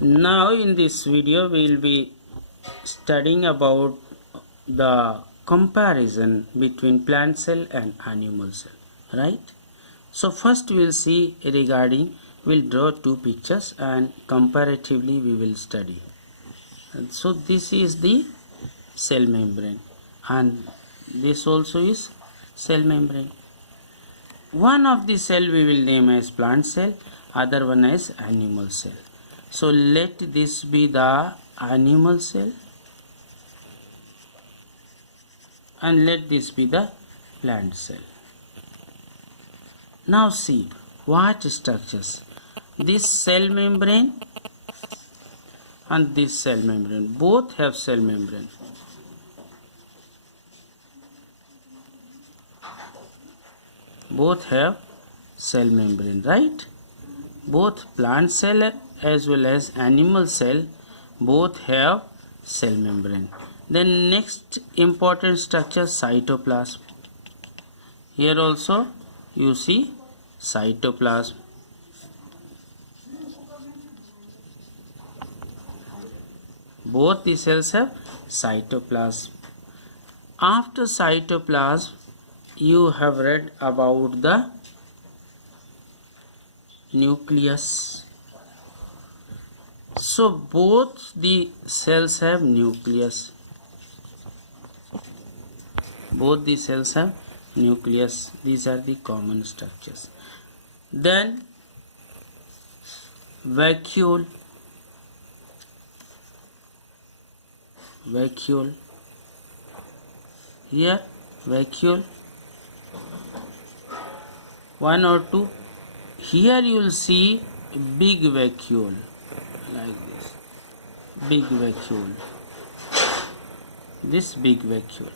Now in this video we will be studying about the comparison between plant cell and animal cell, right? So first we will see regarding, we'll draw two pictures and comparatively we will study. And so this is the cell membrane and this also is cell membrane. One of the cell we will name as plant cell, other one as animal cell. So let this be the animal cell and let this be the plant cell. Now see what structures. This cell membrane and this cell membrane, both have cell membrane. Both have cell membrane, right? Both plant cell as well as animal cell both have cell membrane. Then next important structure, cytoplasm. Here also you see cytoplasm. Both the cells have cytoplasm. After cytoplasm you have read about the nucleus. So both the cells have nucleus. Both the cells have nucleus. These are the common structures. Then vacuole. Vacuole. Here vacuole. One or two. Here you will see big vacuole like this. Big vacuole. This big vacuole.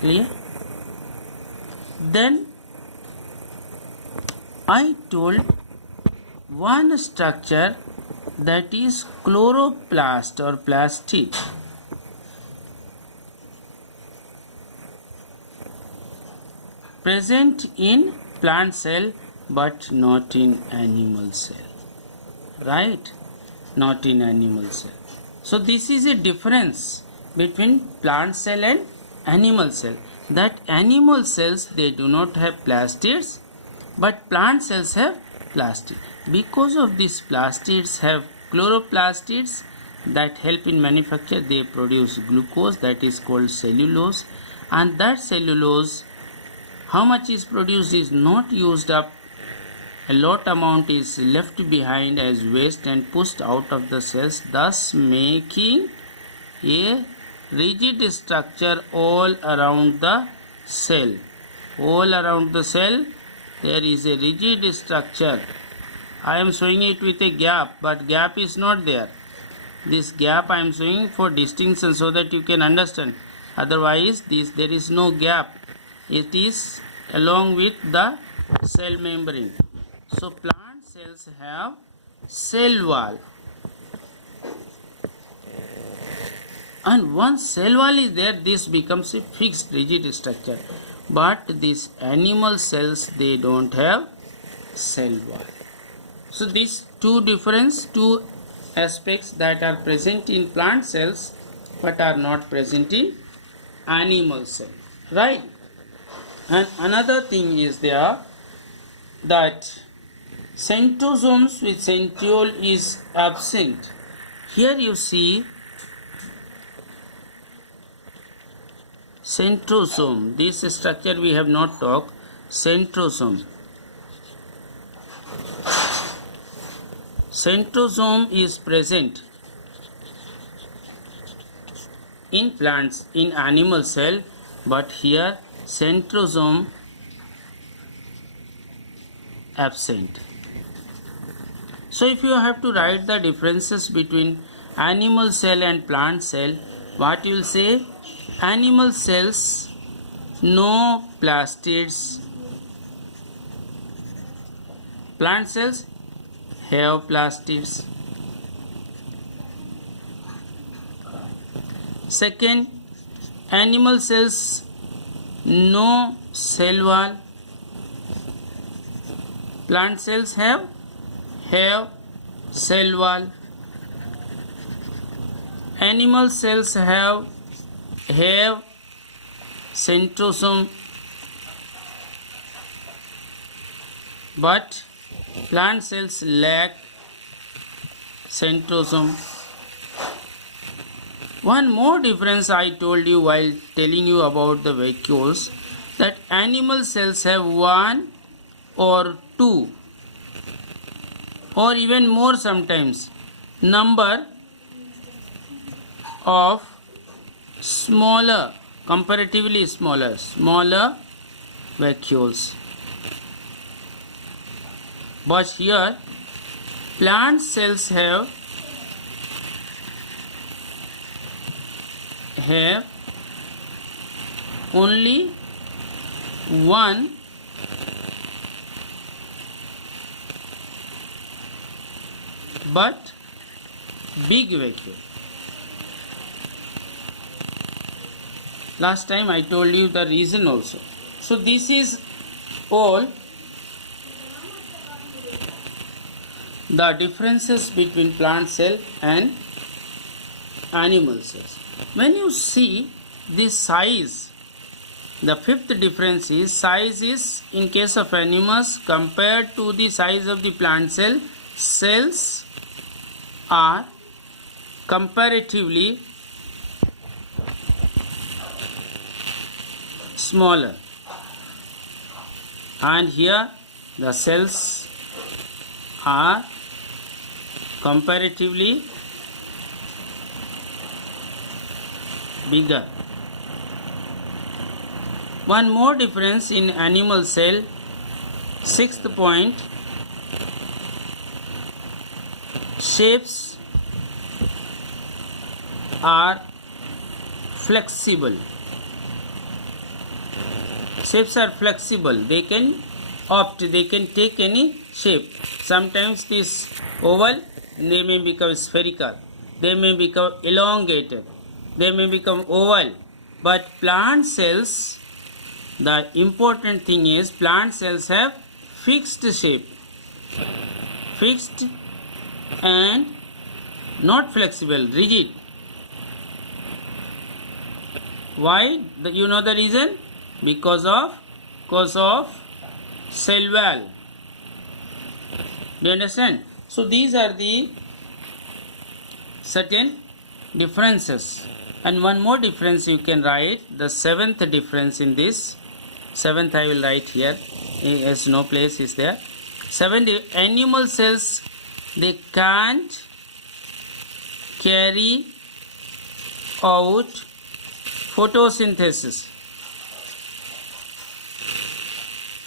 Clear? Then I told one structure that is chloroplast or plastid. Present in plant cell but not in animal cell, right? Not in animal cell. So this is a difference between plant cell and animal cell, that animal cells they do not have plastids but plant cells have plastid. Because of these plastids have chloroplastids that help in manufacture, they produce glucose, that is called cellulose, and that cellulose, how much is produced is not used up. A lot amount is left behind as waste and pushed out of the cells, thus making a rigid structure all around the cell. All around the cell there is a rigid structure. I am showing it with a gap, but gap is not there. This gap I am showing for distinction so that you can understand. Otherwise there is no gap. It is along with the cell membrane. So plant cells have cell wall, and once cell wall is there, this becomes a fixed rigid structure. But these animal cells, they don't have cell wall. So these two aspects that are present in plant cells but are not present in animal cell, right? And another thing is there that centrosomes with centriole is absent. Here you see centrosome. This structure we have not talked. Centrosome. Centrosome is present in plants, in animal cell, but here centrosome absent. So if you have to write the differences between animal cell and plant cell, what you will say? Animal cells, no plastids. Plant cells have plastids. Second, animal cells, no cell wall. Plant cells have cell wall. Animal cells have centrosome, but plant cells lack centrosome. One more difference I told you while telling you about the vacuoles, that animal cells have one or two or even more sometimes number of smaller, comparatively smaller vacuoles. But here plant cells have only one but big vacuole. Last time I told you the reason also. So this is all the differences between plant cell and animal cells. When you see the size, the fifth difference is size is in case of animals compared to the size of the plant cell, cells are comparatively smaller, and here the cells are comparatively bigger. One more difference in animal cell, sixth point, shapes are flexible. Shapes are flexible. They can they can take any shape. Sometimes this oval, they may become spherical, they may become elongated, they may become oval. But plant cells, the important thing is plant cells have fixed shape, fixed and not flexible, rigid. Why? You know the reason? Because of cell wall. Do you understand? So these are the certain differences. And one more difference you can write, the seventh difference in this. Seventh I will write here, as no place is there. Animal cells, they can't carry out photosynthesis.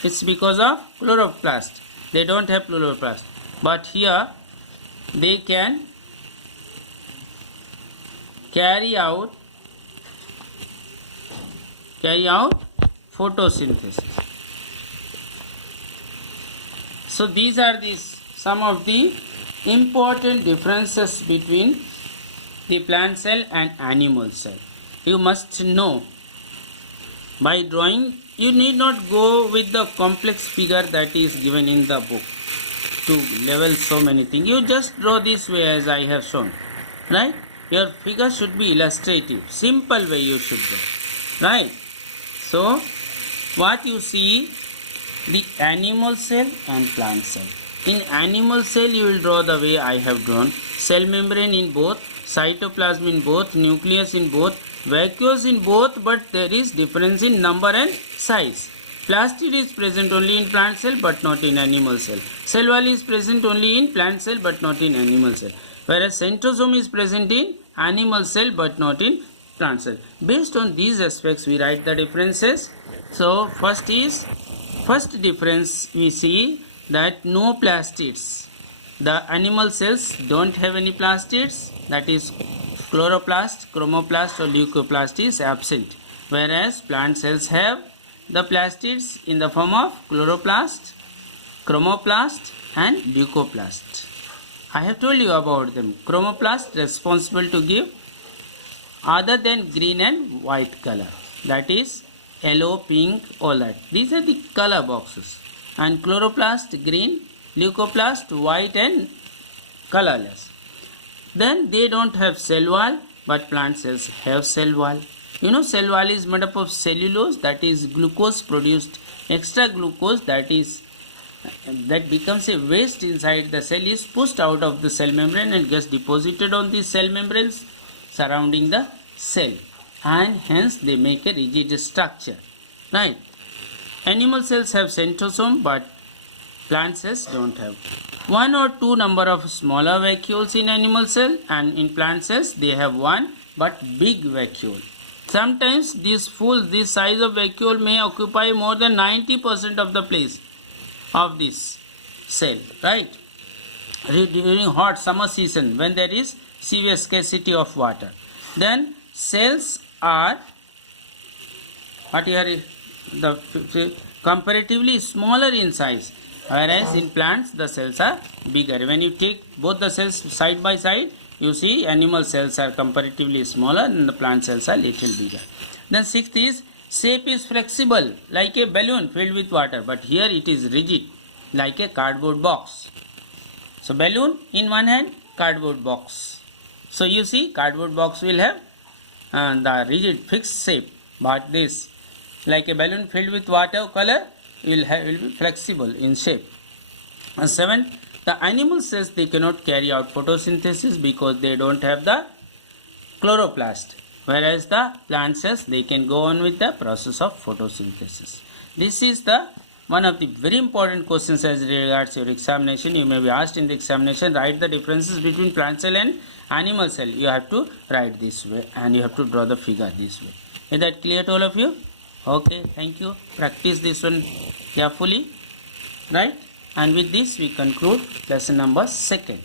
It's because of chloroplast. They don't have chloroplast. But here they can carry out photosynthesis. So these are some of the important differences between the plant cell and animal cell. You must know. By drawing, you need not go with the complex figure that is given in the book to level so many things. You just draw this way as I have shown, right? Your figure should be illustrative, simple way you should draw, right? So what you see, the animal cell and plant cell. In animal cell you will draw the way I have drawn, cell membrane in both, cytoplasm in both, nucleus in both, vacuoles in both, but there is difference in number and size. Plastid is present only in plant cell but not in animal cell. Cell wall is present only in plant cell but not in animal cell. Whereas centrosome is present in animal cell but not in plant cell. Based on these aspects we write the differences. So first difference we see that no plastids. The animal cells don't have any plastids, that is chloroplast, chromoplast or leucoplast is absent. Whereas plant cells have the plastids in the form of chloroplast, chromoplast and leucoplast. I have told you about them. Chromoplast responsible to give other than green and white color, that is yellow, pink, all that. These are the color boxes. And chloroplast green, leucoplast white and colorless. Then they don't have cell wall, but plant cells have cell wall. You know, cell wall is made up of cellulose, that is glucose produced, extra glucose that becomes a waste inside the cell is pushed out of the cell membrane and gets deposited on the cell membranes surrounding the cell, and hence they make a rigid structure. Right? Animal cells have centrosome, but plant cells don't have. One or two number of smaller vacuoles in animal cell, and in plant cells they have one but big vacuole. Sometimes this size of vacuole may occupy more than 90% of the place of this cell, right? During hot summer season when there is severe scarcity of water, then cells are comparatively smaller in size, whereas in plants the cells are bigger. When you take both the cells side by side, you see animal cells are comparatively smaller and the plant cells are little bigger. Then sixth is, shape is flexible like a balloon filled with water, but here it is rigid like a cardboard box. So balloon in one hand, cardboard box. So you see, cardboard box will have the rigid fixed shape, but this like a balloon filled with water color will be flexible in shape. And seventh, the animal cells, they cannot carry out photosynthesis because they don't have the chloroplast, whereas the plant cells, they can go on with the process of photosynthesis. This is the one of the very important questions as regards your examination. You may be asked in the examination, write the differences between plant cell and animal cell. You have to write this way and you have to draw the figure this way. Is that clear to all of you? Okay, thank you. Practice this one carefully, right? And with this we conclude lesson number 2.